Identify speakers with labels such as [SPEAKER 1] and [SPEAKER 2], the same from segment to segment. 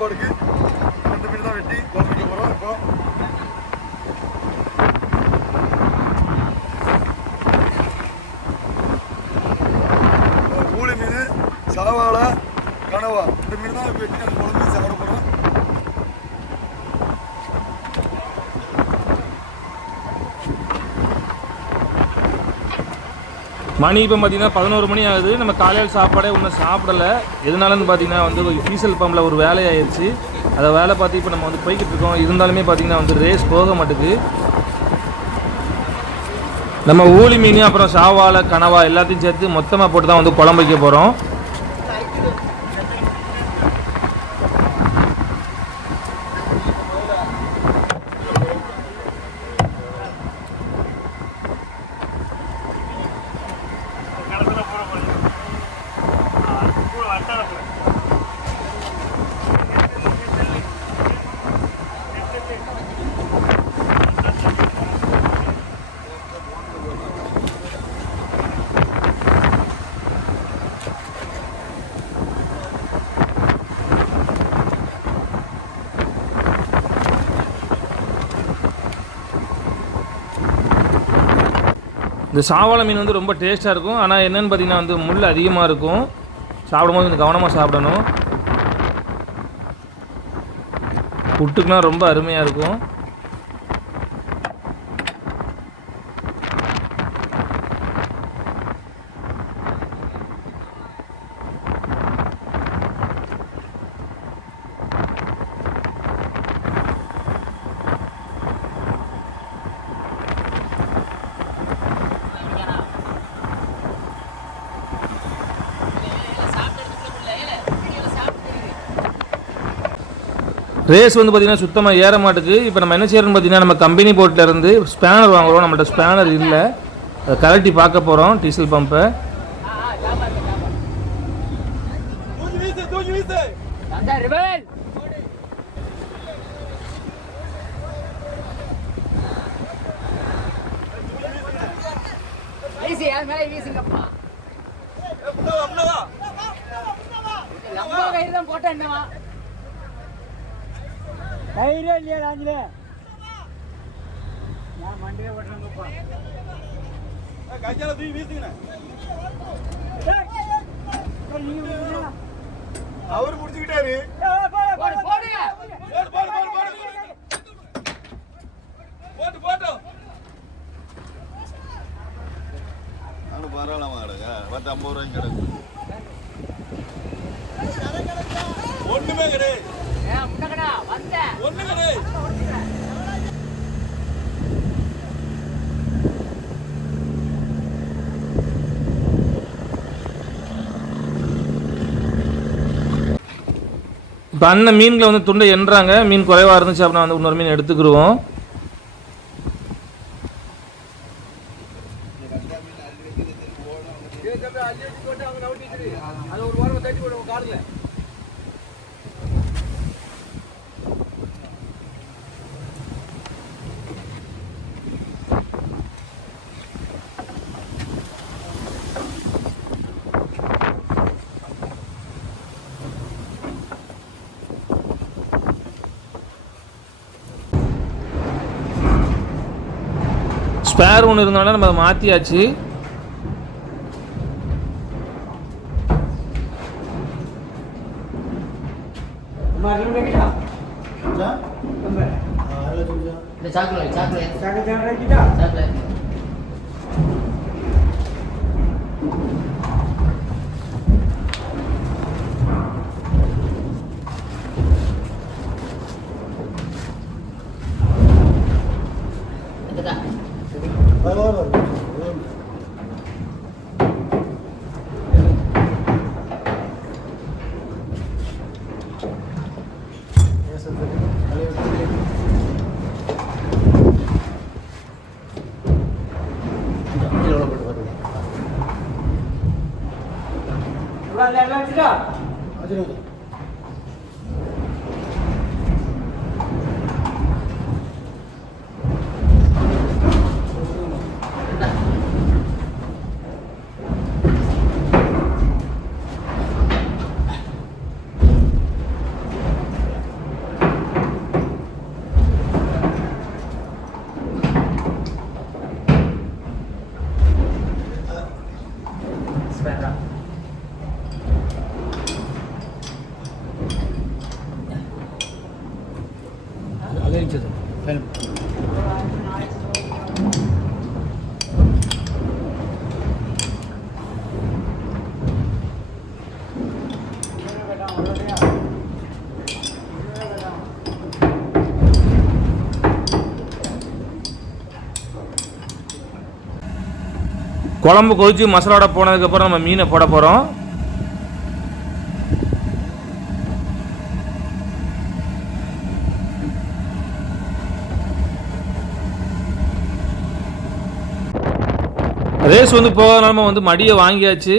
[SPEAKER 1] കൊടുക്ക്
[SPEAKER 2] மணி இப்போ பார்த்தீங்கன்னா பதினோரு மணி ஆகுது. நம்ம காலையில் சாப்பாடே ஒன்றும் சாப்பிடல. எதனாலன்னு பார்த்தீங்கன்னா வந்து டீசல் பம்பில் ஒரு வேலையாயிருச்சு. அதை வேலை பார்த்து இப்போ நம்ம வந்து போய்கிட்டு இருக்கோம். இருந்தாலுமே பார்த்தீங்கன்னா வந்து ரேஸ் போக மாட்டுக்கு நம்ம ஊளி மீன் அப்புறம் சாவாலை கனவா எல்லாத்தையும் சேர்த்து மொத்தமாக போட்டு தான் வந்து குழம்பு வைக்க போகிறோம் இந்த சாவள மீன் வந்து ரொம்ப டேஸ்ட்டாக இருக்கும். ஆனால் என்னென்னு பார்த்தீங்கன்னா வந்து முள் அதிகமாக இருக்கும். சாப்பிடும்போது கொஞ்சம் கவனமாக சாப்பிடணும். புட்டுக்குலாம் ரொம்ப அருமையாக இருக்கும். ரேஸ் வந்து பார்த்திங்கன்னா சுத்தமாக ஏற மாட்டுக்கு இப்போ நம்ம என்ன செய்யறோம்னு பார்த்தீங்கன்னா நம்ம கம்பெனி போர்ட்டில் இருந்து ஸ்பேனர் வாங்குறோம். நம்மள்ட்ட ஸ்பேனர் இல்லை. அதை கலட்டி பார்க்க போகிறோம் டீசல் பம்பை
[SPEAKER 3] வீசி அது மேலே வீசுங்கப்பா? நம்ம கயிறு தான் போட்டா என்னவா? கயிறே இல்லையா ஆஞ்சிலே நான் மண்டையே ஓட்டுறேங்கப்பா
[SPEAKER 1] கையால தூக்கி வீசுங்கண்ணே. அவர் முடிச்சுக்கிட்டாரு போட்டு போட்டு. நானும் பரவாயில்லாம கிடக்கு. பத்து ஐம்பது ரூபாய்க்கு கிடக்கு. ஒண்ணுமே கிடையாது.
[SPEAKER 2] இப்போ அண்ணன் மீன்களை வந்து துண்டை எண்ணுறாங்க மீன் குறைவாக இருந்துச்சு. அப்படின்னா வந்து இன்னொரு மீன் எடுத்துக்கிருவோம். ஸ்பேர் ஒன்று இருந்தோன்னா நம்ம அதை மாற்றியாச்சு
[SPEAKER 3] இந்த chocolate chocolate chocolate Hayvan var.
[SPEAKER 2] குழம்பு கொதிச்சு மசாலோட போனதுக்கப்புறம் நம்ம மீனை போட போகிறோம் ரேஸ் வந்து போக வந்து மடியை வாங்கியாச்சு.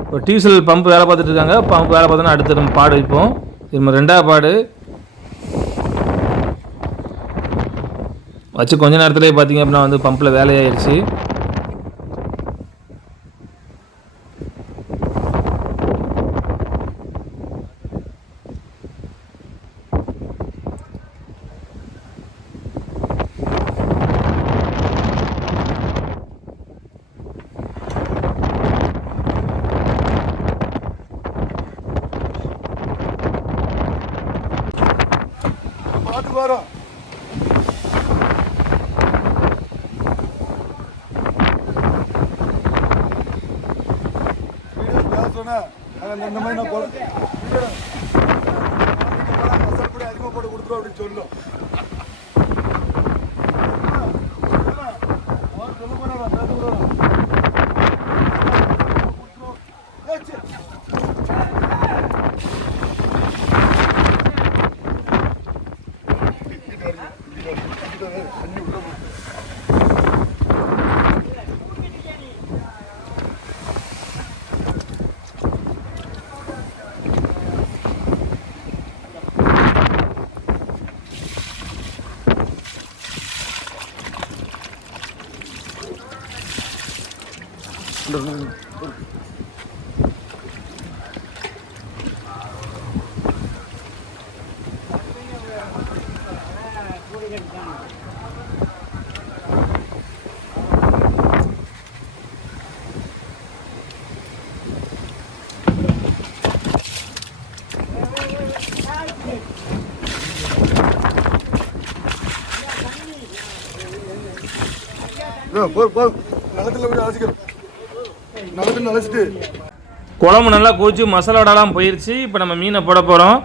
[SPEAKER 2] இப்போ டீசல் பம்ப் வேலை பார்த்துட்டு இருக்காங்க. பம்ப் வேலை பார்த்தோன்னா அடுத்து நம்ம பாடு வைப்போம். இது நம்ம ரெண்டாவது பாடு. வச்சு கொஞ்ச நேரத்துலேயே பார்த்தீங்க அப்படின்னா வந்து பம்பில் வேலையாயிடுச்சு
[SPEAKER 1] பார்த்து வரும். இந்த மாதிரி நான் கொலை- அதிகமாக போட்டு கொடுத்துருவோம் அப்படின்னு சொல்லும். இதோ, போ போ நிலத்துல போய் அழைச்சிக்கிறோம் நிலத்துல நிலச்சிட்டு
[SPEAKER 2] குழம்பு நல்லா கொதிச்சு மசாலோடலாம் போயிடுச்சு இப்போ நம்ம மீனை போட போகிறோம்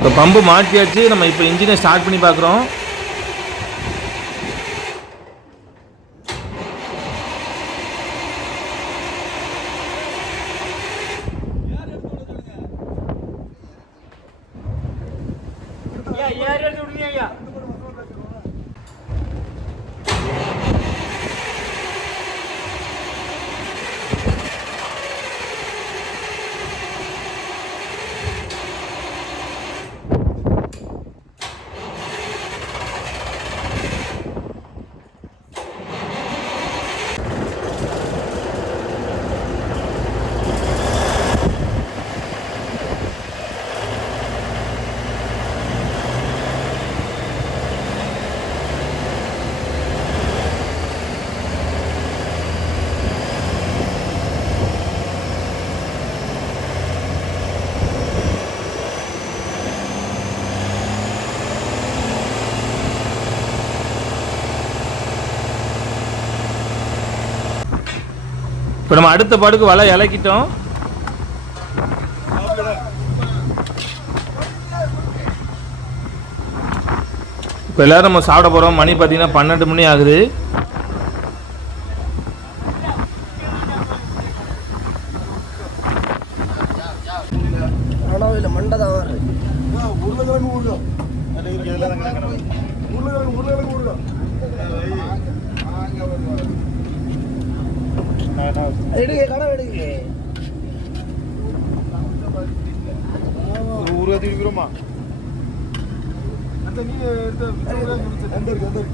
[SPEAKER 2] இப்போ பம்பு மாட்டியாச்சு நம்ம இப்போ இன்ஜினை ஸ்டார்ட் பண்ணி பார்க்குறோம் இப்போ நம்ம அடுத்த பாடுக்கு வலை இலக்கிட்டோம். இப்போ எல்லாரும் நம்ம சாப்பிட போகிறோம் மணி பார்த்தீங்கன்னா பன்னெண்டு மணி ஆகுது.
[SPEAKER 3] எடுங்க கடை எடுங்க
[SPEAKER 1] அந்த இருக்கு அந்த இருக்கு இதுக்கு